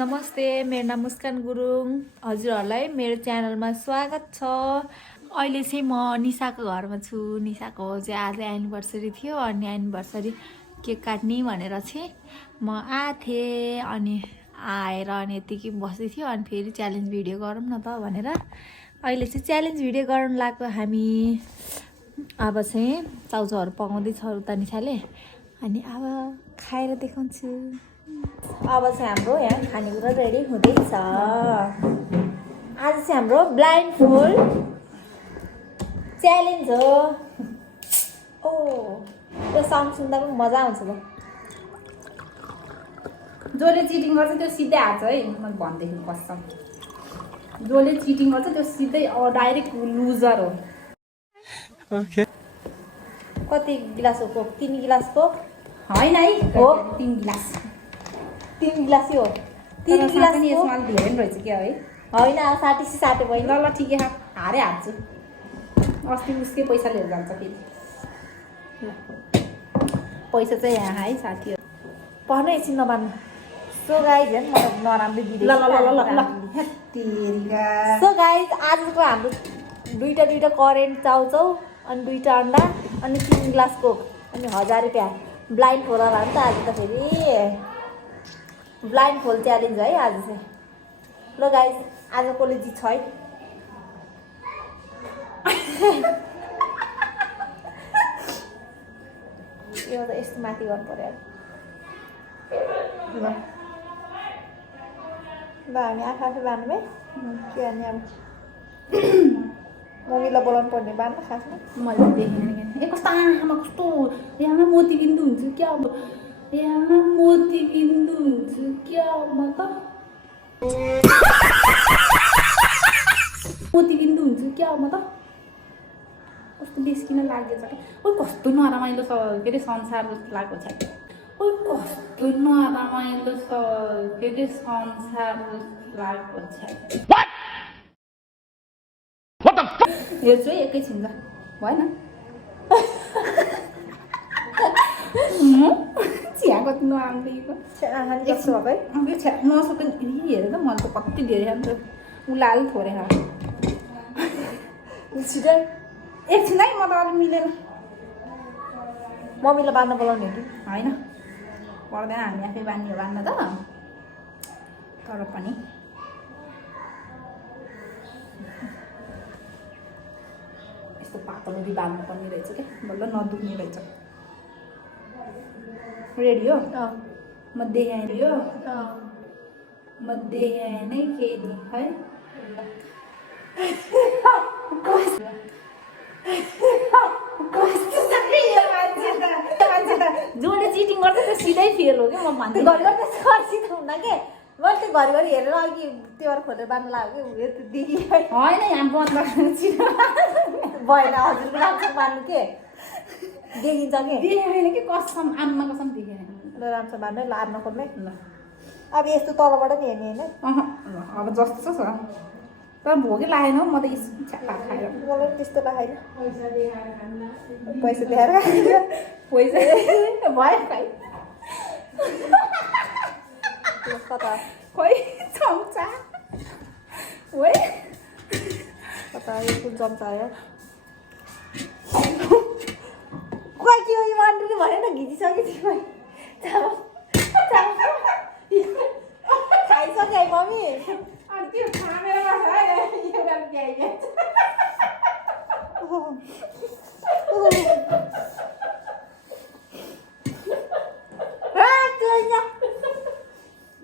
नमस्ते, मेरो नाम मुस्कान गुरुङ। हजुरहरूलाई मेरो च्यानलमा स्वागत छ। अहिले चाहिँ म निशाको घरमा छु। निशाको चाहिँ आज एनिभर्सरी थियो अनि एनिभर्सरी केक काट्ने भनेर चाहिँ म आथेँ अनि आएर अनि यतिकै बस्दै थियो अनि फेरि च्यालेन्ज भिडियो गरौँ न त भनेर अहिले चाहिँ च्यालेन्ज भिडियो गराउन लाग्यो हामी। अब चाहिँ चाउचाउहरू पकाउँदैछ उता निशाले अनि अब खाएर देखाउँछु। अब चाहिँ हाम्रो यहाँ खानेकुरा रेडी हुँदैछ। आज चाहिँ हाम्रो ब्लाइन्ड फोल्ड च्यालेन्ज हो। ओ त्यो साउन्ड सुन्दा पनि मजा आउँछ त। जसले चिटिङ गर्छ त्यो सिधै हार्छ है, म भन्दैछु कसम। जसले चिटिङ गर्छ त्यो सिधै डाइरेक्ट लुजर हो। ओके। कति गिलास हो कोक? 3 गिलास कोक होइन है हो, 3 गिलास। 3 गिलास हो। 3 गिलास पनि यसमा धेरै पनि रहेछ क्या है। होइन साटी साटे भयो। ल ठिकै छ, हार्छु। अस्ति उसकै पैसा लिएर जान्छ फेरि। पैसा चाहिँ यहाँ है साथीहरू। पर्नु एकछिन नबान्नु। सो गाइज हेर्नु म नराम्रो दिदी। ल सो गाइज आजको हाम्रो दुईटा करेन्ट चाउचाउ अनि 2टा अन्डा अनि 3 गिलास कोक अनि 1000 रुपियाँ। ब्लाइन्ड फोल्ड होला नि त आज त फेरि ब्लाइन्ड फोल्ड च्यालेन्ज है आज चाहिँ। ल गाइज आज कसले जित्छ है? यो त यस्तो माथि गर्नु पर्यो। ल हामी आफू बान्नु है के गर्ने अब मम्मीलाई बोलाउनु पर्ने बान्नु खासमा। मैले देखेँ कस्तो आमा कस्तो यहाँ मोती बिन्दु हुन्छ क्या यहाँ मोती बिन्दु हुन्छ क्या म त मोती बिन्दु हुन्छ क्या म त कस्तो बेस्किन लागेछ क्या। ओ कस्तो नरमाइलो छ के अरे संसार जस्तो लागेको छ। ओ कस्तो नरमाइलो छ के अरे संसार जस्तो लागेको छ। हेर्छु है एकैछिन त भएन। चिया कति नआउँदैको यस्तो भएको है नसक्ने हेरेर मैले त कति धेरै नि त उलाल थोरै छिटै एकछिन है म त अलिक मिलेन। मम्मीलाई बाँध्न बोलाउने हो कि होइन पर्दैन, हामी आफै बान्ने बान्न त। तर पनि यस्तो पातलोरी बाल्नुपर्ने रहेछ क्या, बल्ल नदुख्ने रहेछ। रेडी हो? म देखाएँ यो म देखाएँ नै केही है। जसले चिटिङ गर्छ त्यो सिधै फेल हो कि म भन्छु। घरिघरि खर्ची त हुन्न के मैले त्यो घरिघरि हेरेर अघि त्यो खोलेर बाँध्नु लाग्यो कि त्यो दिदी होइन यहाँ बन्द भएन हजुरको राम्रोसँग बाँध्नु के देखिन्छ कि देखेन कि कसम आम्मा कसम देखेन। ल राम्रोसँग बाँध्नु लार नखोल्ने। ल अब यस्तो तलबाट नि हेर्ने होइन। अब जस्तो छ तर भोकै लागेन हौ, म त इच्छा खाएर मलाई पनि त्यस्तो लागेन। पैसा दिएर पैसा भयो खै कता खोइ चम्चा ओइ कता यो कुन चम्चा आयो खोइ के हो यो वान्डुले भनेन घिचिसक्यो तिमी खाइसक्यो है मम्मी। अनि त्यो खामेरमा छ है एउटा ल्याइदिए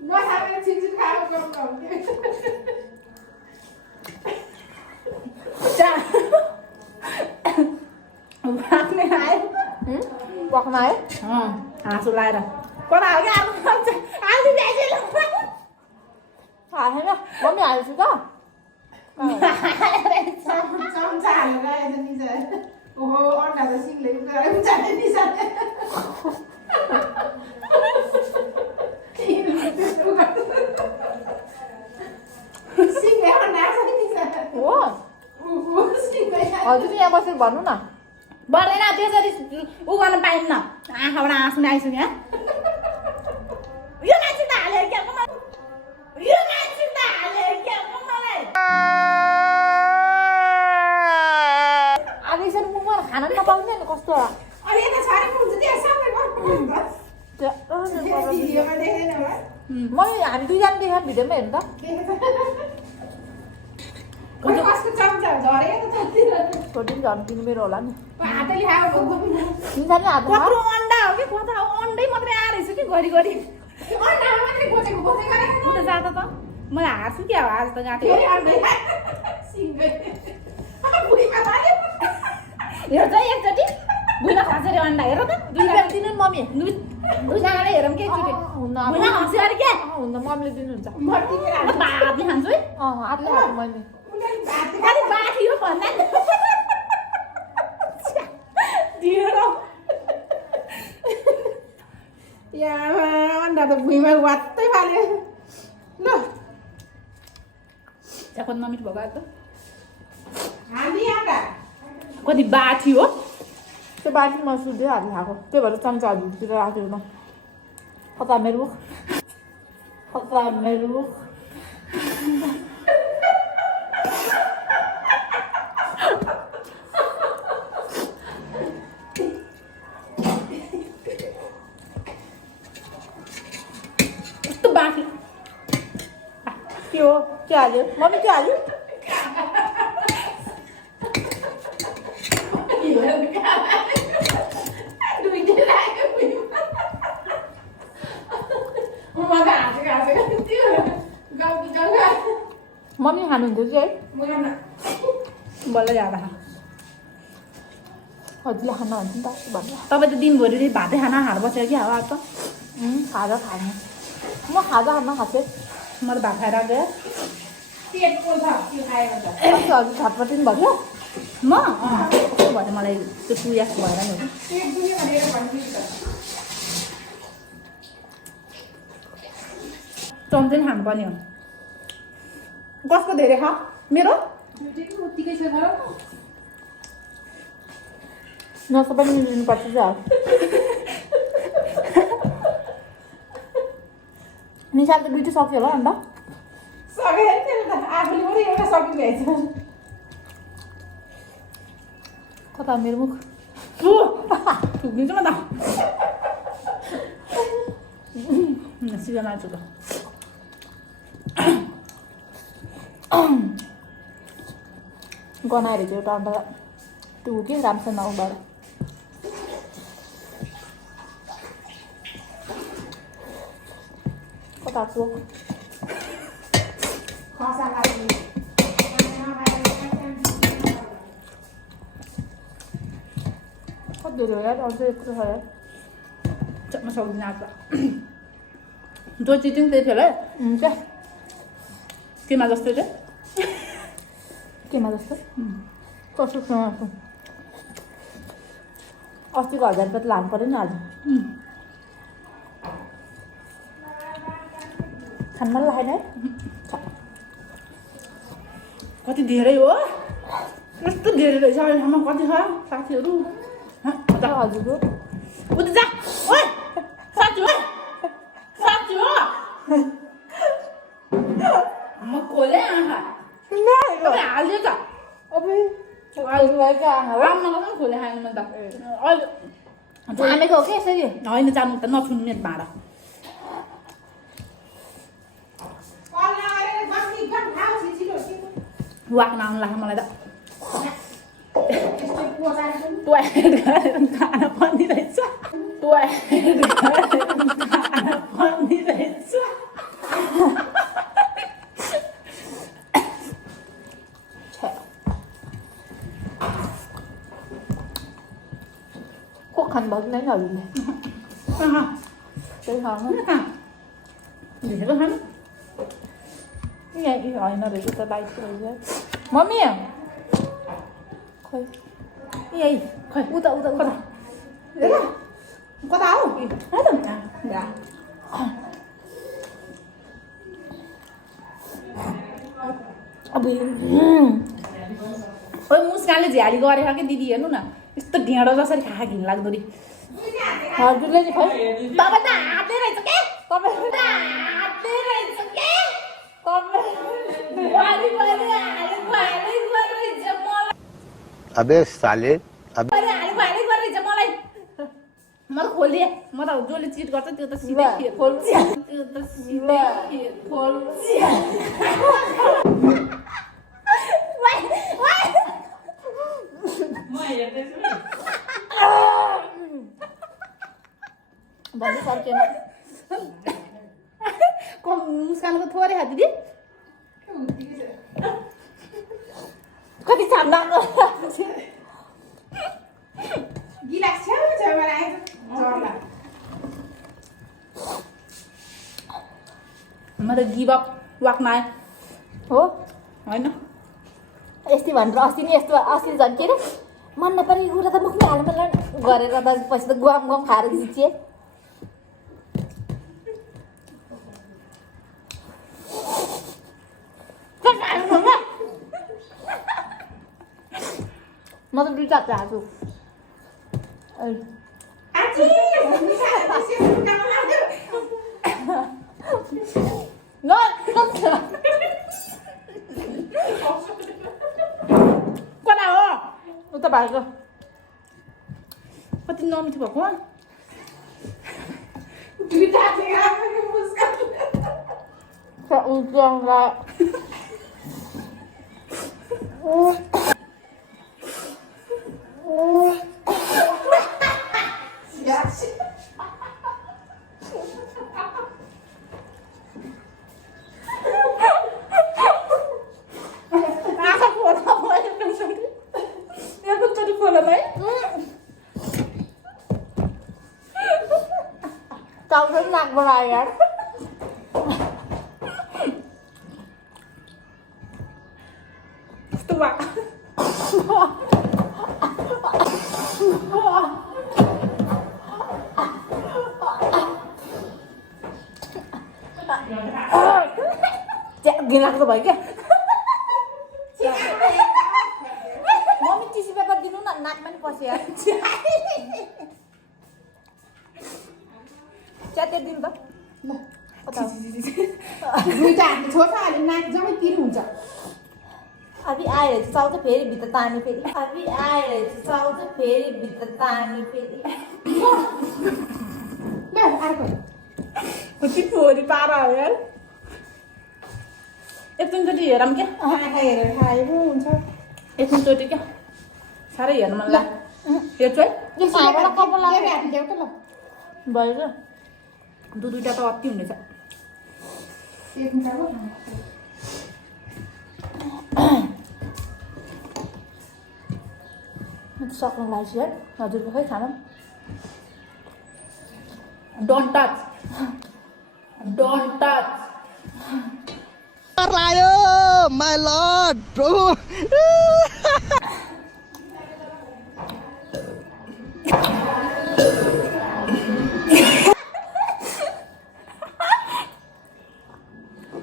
नखाएर छिटछिट खाएर गम भाग्ने आयो पक्न आयो हाँसो लाएर कता हो क्या आलु ल्याइदिएन हालेन मम्मी हाल्छु त चम्चा हालेर आएछ निसा। ओहो अन्डा त सिक्ले जाने निसा सिक्ने अन्डा छ निसा हो। हजुर यहाँ बसेर भन्नु न। पर्दैन त्यसरी उ गर्न पाइन्न। आँखाबाट आँसु आइसक्यो यहाँ। यो मान्छे त हालेर क्या मम्मी हामी दुईजना देख्यौँ भिडियोमा हेर्नु त प्रोटिन झम्किनु मेरो होला नि हात कत्रो अन्डा हो कि कता अन्डै मात्रै आएर रहेछ कि घरि उता जाँदा त मलाई हार्छु क्या आज त गाँठे हेर त एकचोटि भुइँमा खसेर अन्डा हेर त दिनु मम्मी दुईजनाले हेरौँ के एकचोटि भुइँमा खस्यो अरे क्या हुन्न मम्मीले दिनुहुन्छ भातले खान्छु है हातले खाएको मैले अलिक बाठी हो भन्दा अन्डा त भुइँमा वात्तै फाल्यो ल चियाको नमिठ भएको कति बाठी हो त्यो बाटीमा सुत्दै हातले खाएको त्यही भएर चम्चा झुटतिर राखेर न कता मेरो कस्तो बाठी के हो के हाल्यो मम्मी के हाल्यो मम्मी खानुहुन्थ्यो कि है बल्ल जाँदा हजुरले खान भन्छ नि त भन्नु तपाईँ त दिनभरि भातै खाना हार बसेर क्या हो आज त खाजा खाने म खाजा खान खाएको म त भात खाएर गएँ हजुर छटपट्टि पनि भयो म कस्तो भयो मलाई त्यो सुयास भएर नि चम्चे नि खानुपर्ने हो कसको धेरै खा मेरो उत्तिकै छ नसबै मिलिनुपर्छ चाहिँ निसाल त दुइटै सक्यो होला अन्त आफूले पनि एउटा सकिरहेछ कता मेरो मुख थुक्दिन्छ म त सिधा मार्छु त गनाएर चाहिँ एउटा अन्त त्यो के राम्रोसँग नउबाट कता पो कति धेरै हो यार अझै यत्रो छ यार चप्न सक्दिनँ आज जो चिटिङ त्यही थियो होला हुन्छ केमा जस्तो चाहिँ केमा जस्तो कसोसँग अस्तिको 1000 रुपियाँ त लानु पऱ्यो नि आज खान मन लागेन है कति धेरै हो यस्तो धेरै रहेछ अहिलेसम्म कति छ साथीहरू हजुरको उता जा ओइ साथी हो म खोले आँखा हाल्यो त आमालाई खोले खानु मन त अहिले जामेको हो कि यसरी होइन जानु त नछुनु मेरो भाँडा वाक्न आउनु लाग्यो मलाई त टोयलेट गरेर खाना पर्ने रहेछ को खानु भएको छैन हजुरले त्यही खानु धेरै खानु यहाँ होइन रहेछ त बाइक रहेछ मम्मी खोइ यही खै उता कता हो अब ओइ मुस्कानले झ्याली गरेर के दिदी हेर्नु न यस्तो ढेँडो जसरी खा घिन लाग्दो रे हजुरले चाहिँ खै तपाईँ त हातै रहेछ के अबे साले मलाई म त खोलिए म त जसले चिट गर्छ त्यो त सिधै खेल खोल्छ त्यो त सिधै खेल खोल्छ म हेर्दैछु भन्नु पर्केन मुस्कानको थोरै खा दिदी कति छान्दा गिलास छेउमा राखेको म त गिभ अप वाकमा आएँ हो होइन यस्तै भनेर अस्ति नि यस्तो अस्ति झन् के अरे मन नपरेको कुरा त मुखमा हाल्नु गरेर त पछि त गुवाम गुवाम खाएर जिचिए म त दुईटा खाएको कता हो उता भएको कति नमिठो भएको चाउरो नाकबाट आयो यार कस्तो वा घिनलाग्दो भयो क्या मम्मी टिस्यु पेपर दिनु न नाकमा नि पस्यो यार च्याते दिनु त दुईटा छोटा हाल्यो नाक जम्मै तिर हुन्छ अभी आएर चाउच फेरि भित्र तान्यो फेरि अभी आएर चाउच फेरि भित्र तान्यो फेरि ल अर्को कति फोरी पारा हो यार एकचोटि हेरौँ क्या आँखा हेरेर खाएको हुन्छ एकचोटि क्या साह्रै हेर्नु मन लाग्यो हेर्छु है भयो दुईवटा त अति हुनेछ सक्नु लाग्छ यार हजुरको खै खानु डोन्ट टच लायो माय लर्ड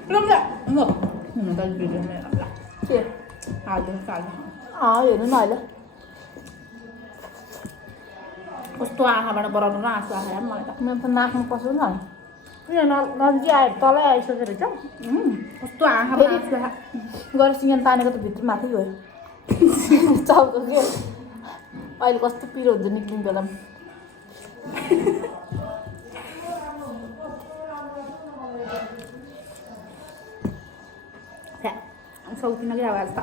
प्रभु के हेर्नु न अहिले कस्तो आँखाबाट बराउनु र आँसु आएर मलाई त मेरो त नाकमा पस्यो नि किन नजिकै आयो तलै आइसकेको रहेछ कस्तो आँखाबाट आँसु आएर गएर सिँगन तानेको त भित्र माथि गयो चाउको के अहिले कस्तो पिरो हुन्छ निक्लिने बेलामा सौकिनकै आवाज त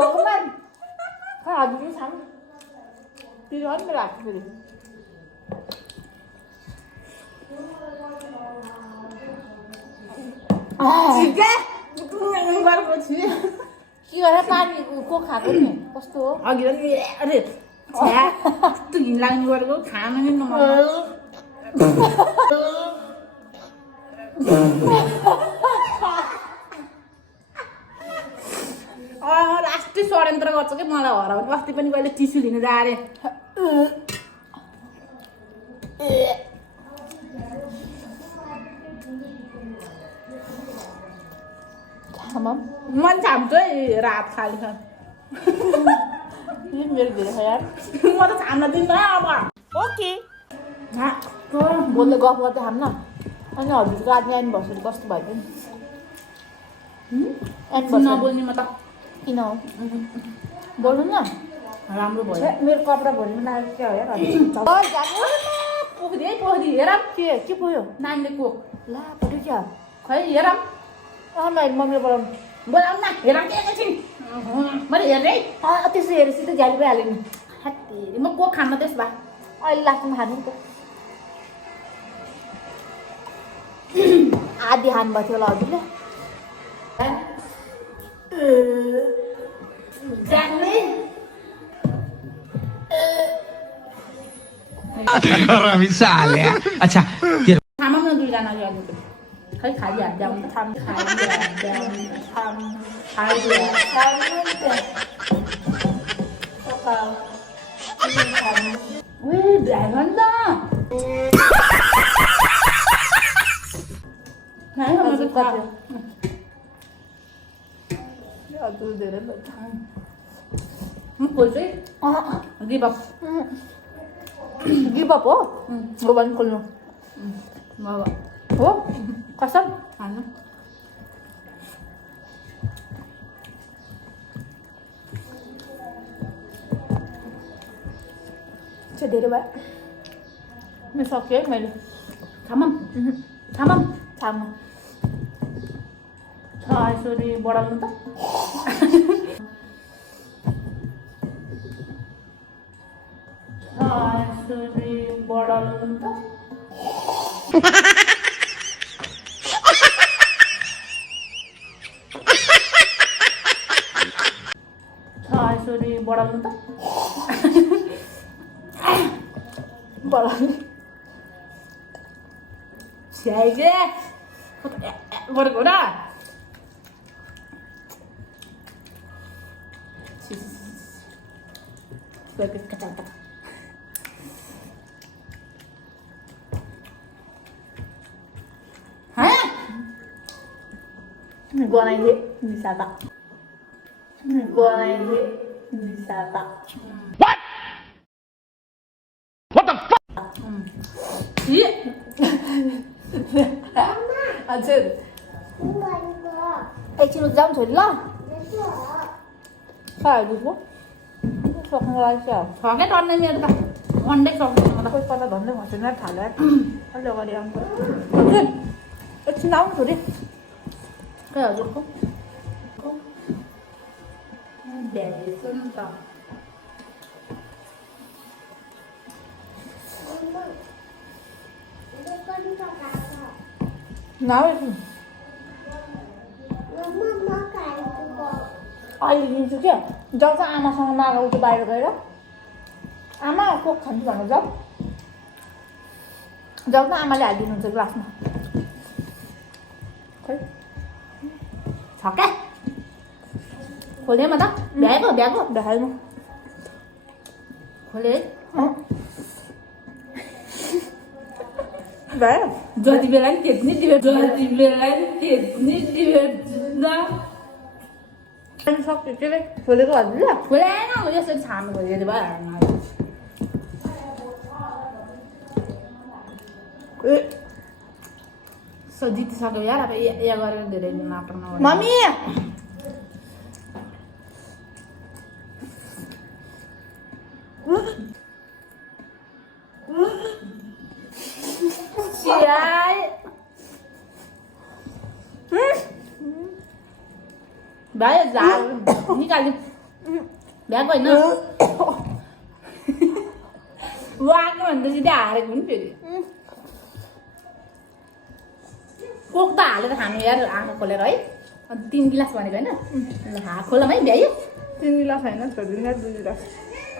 भगवान् हजुर खानु पिरो अनि मेरो हात फेरि के गरेर पानी को खाएको नि कस्तो हो अघि अरे कस्तो घिन लाग्ने गरेको खानु नि नमन लास्टै षड्यन्त्र गर्छ क्या मलाई हराउने अस्ति पनि कहिले टिस्यु लिनु जा अरे मन छाम्छु है रात खाली खान मेरो भिडियो छ यार म त छाम्न दिन्न अब ओके बोल्दै गफ गर्दै खाम न अनि हजुरको आज एनिभर्सरी कस्तो भयो नि नबोल्ने म त किन हो बोल्नु न राम्रो भयो मेरो कपडा भोलिमा लागेको क्या पोखरी है पोखरी हेर के भयो नानीले को ला पऱ्यो क्या खै हेर मैले मम्मीले बोलाउनु बोलाउनु न हेर के एकैछिन मैले हेर्ने त्यसो हेरेपछि त झ्याली भइहाल्यो नि हात्तेरी म को खान्न त्यस भए अहिले लास्टमा खानु नि त आधी खानुभएको थियो होला हजुरले जाने अच्छा खामा न दुईजना खै खाइहाल्छ हजुर धेरै खोल्छु गिभ गिभअप हो हो भने खोल्नु हो कसम खानु चाहिँ धेरै भयो म सक्यो है मैले थामम छाम्नु यसरी बढाउनु त यसरी बढाउनु त यसरी बढाउनु त बढाउने स्याइजे बढेको र बनाइदिए निसाता बनाइदिए निसाता हजुर एकछिन जाउँ छोरी ल खाइदिएको सक्नु लाग्छ छकै टर्ने मेरो त अन्डै सक्दैन म त कोही कता धन्दै खसेन थाल्यो अलि अगाडि आउनु हजुर एकछिन आउनु छोरी खै हजुरको भ्याएछ नि त नाउ एकछिन अहिले दिन्छु क्या जब चाहिँ आमासँग मागाउँछु बाहिर गएर आमा कोक खान्छु भनेर जब चाहिँ आमाले हालिदिनुहुन्छ ग्लासमा खै छक्कै खोले म त भ्याएको देखाइनु खोले भयो जति बेला नि त्यति सक्यो के खोलेको हजुरले खोलेन यसरी छान्नु भयो यति भयो जितिसक्यो यार अब या गरेर धेरै मात्र नगर्नु मम्मी भयो झाल निकाल्यो भ्याएको होइन वाक्नु भने त सिधै हारेको नि फेरि कोक त हालेर खानु यार आँखा खोलेर है 3 गिलास भनेको होइन खोलम है भ्यायो 3 गिलास होइन छोरी 2 गिलास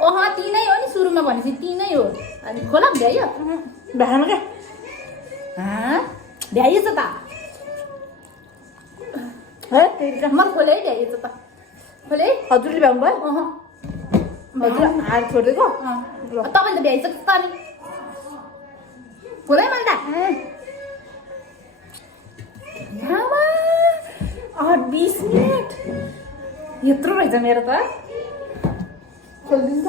ओह 3 नै हो नि सुरुमा भनेपछि 3 नै हो अनि खोलम भ्यायो भ्याएन क्या भ्याइएछ त है त्यही म खोले है भ्याइएछ त खोले हजुरले भ्याउनु भयो हजुर हार छोडिदिएको तपाईँ त भ्याइसक्छ त अनि खोले मैले त 20 मिनट यत्रो रहेछ मेरो त खोलिदिन्छ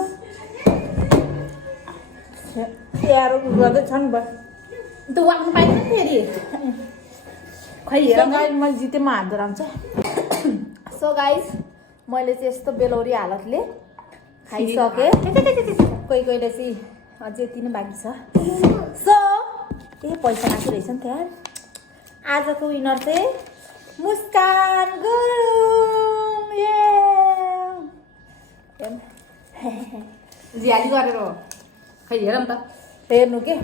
यार गर्दैछ नि भयो त वाक्नु पाइँदैन फेरि खै हेर मैले जितेँ म हात धराउँछ सो गाइस मैले चाहिँ यस्तो बेलौरी हालतले खाइसकेँ। कोही कोहीले चाहिँ अझै यति नै बाँकी छ। सो पैसा बाँकी रहेछ नि त यार। आजको विनर चाहिँ मुस्कान गुरुङ। झ्याली गरेर हो खै हेरौँ त हेर्नु के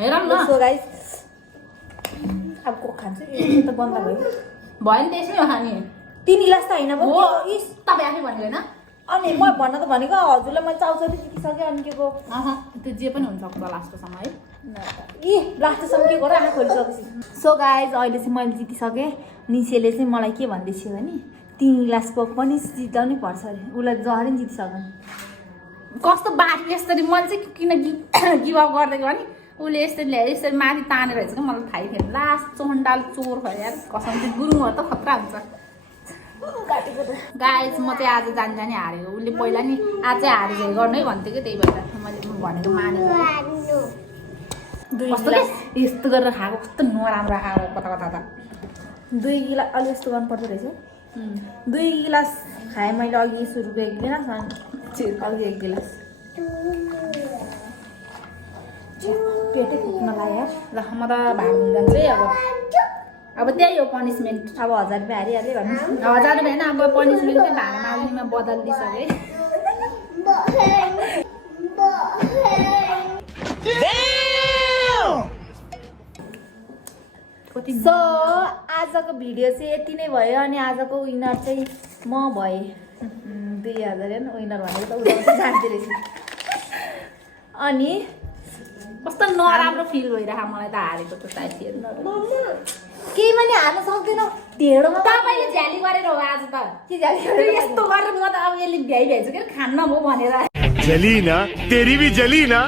हेरौँ न। सो गाइस अब को खान्छ यो त बन्द भयो भयो नि त्यसमै हो खाने 3 गिलास त होइन हो तपाईँ आफै भन्नु होइन। अनि म भन्न त भनेको हजुरलाई मैले चाउचाउरी जितिसकेँ अनि के को त्यो जे पनि हुनसक्छ लास्टसम्म है। लास्टसम्म के गर आँखा खोलिसकेपछि। सो गाइज अहिले चाहिँ मैले जितिसकेँ। निसेले चाहिँ मलाई के भन्दैछ भने 3 गिलासको पनि जिताउनै पर्छ अरे उसलाई जहरै नि जितिसक्यो। कस्तो बाटी यसरी मैले चाहिँ किन गिभअप गरिदिएको भने उसले यसरी माथि तानेर रहेछ क्या मलाई थाहै थिएन। लास्ट चोन्डाल चोर भयो यार कसम चाहिँ गुरुङहरू त खतरा हुन्छ। गाइज म चाहिँ आज जानी हारेको। उसले पहिला नि आज चाहिँ हारेको गर्नै भन्थ्यो कि त्यही भएर मैले भनेको मानेको। यस्तो गरेर खाएको कस्तो नराम्रो खाएको कता कता त 2 गिलास अलि यस्तो गर्नुपर्दो रहेछ। 2 गिलास खाएँ मैले अघि सुरुको 1 गिलास अनि अघि 1 गिलास। पेटै फुक्न लाग्यो यार। ल म त भाग्नु जान्छु है अब त्यही हो पनिसमेन्ट। अब 1000 रुपियाँ हारिहाल्यो भन्नु 1000 रुपियाँ होइन अब पनिसमेन्ट चाहिँ भाडा माग्नेमा बदलिदिइसकेँ। सो आजको भिडियो चाहिँ यति नै भयो। अनि आजको विनर चाहिँ म भएँ। 2000 होइन विनर भनेको त उठाउँछ जान्थ्यो रहेछ। अनि कस्तो नराम्रो फिल भइरहेको मलाई त हारेको त सायद केही पनि हार्न सक्दैन ढेँडोमा। तपाईँले झ्याली गरेर हो आज त के झ्याली यस्तो गरेर म त अब यसले भ्याइभ्याइछु के खान्न भयो भनेर। जली ना तेरी भी जली ना।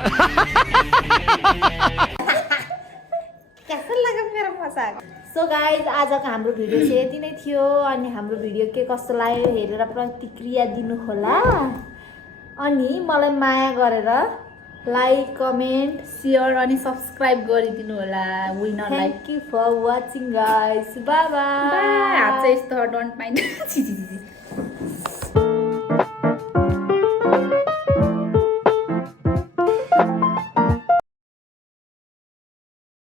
कस्तो लाग्यो मेरो मजाक। सो गाइज आजको हाम्रो भिडियो चाहिँ यति नै थियो। अनि हाम्रो भिडियो के कस्तो लाग्यो हेरेर प्रतिक्रिया दिनु होला। अनि मलाई माया गरेर लाइक कमेन्ट सेयर अनि सब्सक्राइब गरिदिनु होला विनरलाई। Thank you for watching guys. Bye bye. हात चाहिँ यस्तो डोन्ट माइन्ड